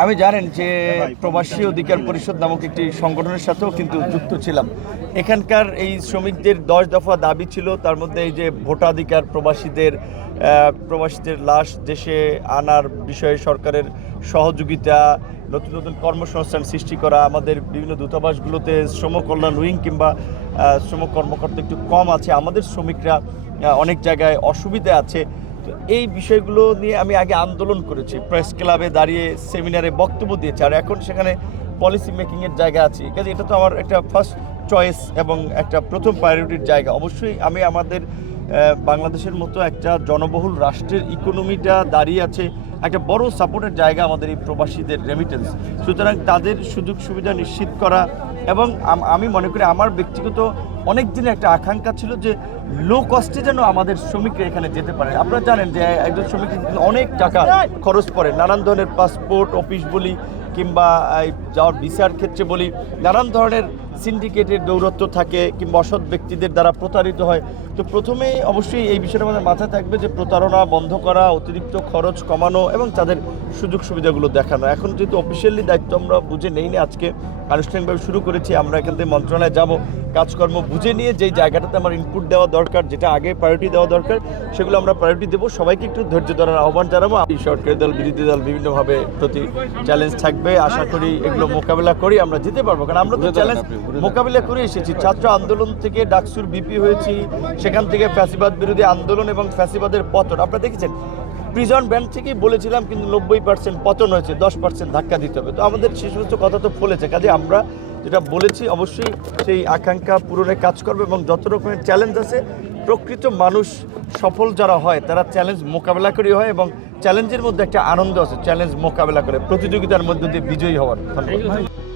আমি জানেন যে প্রবাসী অধিকার পরিষদ নামক একটি সংগঠনের সাথেও কিন্তু যুক্ত ছিলাম। এখানকার এই শ্রমিকদের 10 দফা দাবি ছিল, তার মধ্যে এই যে ভোটাধিকার, প্রবাসীদের লাশ দেশে আনার বিষয়ে সরকারের সহযোগিতা, নতুন নতুন কর্মসংস্থান সৃষ্টি করা, আমাদের বিভিন্ন দূতাবাসগুলোতে শ্রম কল্যাণ উইং কিংবা শ্রম কর্মকর্তা একটু কম আছে, আমাদের শ্রমিকরা অনেক জায়গায় অসুবিধা আছে। তো এই বিষয়গুলো নিয়ে আমি আগে আন্দোলন করেছি, প্রেস ক্লাবে দাঁড়িয়ে সেমিনারে বক্তব্য দিয়েছি, আর এখন সেখানে পলিসি মেকিংয়ের জায়গা আছে। কাজে এটা তো আমার একটা ফার্স্ট চয়েস এবং একটা প্রথম প্রায়োরিটির জায়গা। অবশ্যই আমি আমাদের বাংলাদেশের মতো একটা জনবহুল রাষ্ট্রের ইকোনমিটা দাঁড়িয়ে আছে একটা বড় সাপোর্টের জায়গা আমাদের এই প্রবাসীদের রেমিটেন্স। সুতরাং তাদের সুযোগ সুবিধা নিশ্চিত করা, এবং আমি মনে করি আমার ব্যক্তিগত অনেক দিনের একটা আকাঙ্ক্ষা ছিল যে লো কস্টে যেন আমাদের শ্রমিকরা এখানে যেতে পারে। আপনারা জানেন যে একজন শ্রমিকের অনেক টাকা খরচ পড়ে, নানান ধরনের পাসপোর্ট অফিস বলি কিংবা যাওয়ার ভিসার ক্ষেত্রে বলি, নানান ধরনের সিন্ডিকেটের দৌরত্ব থাকে কিংবা অসৎ ব্যক্তিদের দ্বারা প্রতারিত হয়। তো প্রথমেই অবশ্যই এই বিষয়টা আমাদের মাথায় থাকবে যে প্রতারণা বন্ধ করা, অতিরিক্ত খরচ কমানো এবং তাদের সুযোগ সুবিধাগুলো দেখানো। এখন যেহেতু অফিসিয়ালি দায়িত্ব আমরা বুঝে নেই না, আজকে আনুষ্ঠানিকভাবে শুরু করেছি। আমরা এখান থেকে মন্ত্রণালয়ে যাব, কাজকর্ম বুঝে নিয়ে যেই জায়গাটাতে আমার ইনপুট দেওয়া দরকার, যেটা আগে প্রায়োরিটি দেওয়া দরকার, সেগুলো আমরা প্রায়োরিটি দেবো। সবাইকে একটু ধৈর্য ধরার আহ্বান জানাবো। সরকারি দল বিরোধী দল বিভিন্নভাবে প্রতি চ্যালেঞ্জ থাকবে, আশা করি এগুলো মোকাবেলা করি আমরা যেতে পারবো, কারণ আমরা তো চ্যালেঞ্জ মোকাবিলা করে এসেছি। ছাত্র আন্দোলন থেকে ডাকসুর বিপি হয়েছি, সেখান থেকে ফ্যাসিবাদ বিরোধী আন্দোলন এবং ফ্যাসিবাদের পতন আপনারা দেখেছেন। প্রিজন ব্যান্ড থেকেই বলেছিলাম, কিন্তু 90% পতন হয়েছে, 10% ধাক্কা দিতে হবে। তো আমাদের সে সমস্ত কথা তো ফলেছে। কাজে আমরা যেটা বলেছি অবশ্যই সেই আকাঙ্ক্ষা পূরণে কাজ করবে, এবং যত রকমের চ্যালেঞ্জ আছে, প্রকৃত মানুষ সফল যারা হয় তারা চ্যালেঞ্জ মোকাবেলা করে হয়, এবং চ্যালেঞ্জের মধ্যে একটা আনন্দ আছে, চ্যালেঞ্জ মোকাবেলা করে প্রতিযোগিতার মধ্যে দিয়ে বিজয়ী হওয়ার। ধন্যবাদ।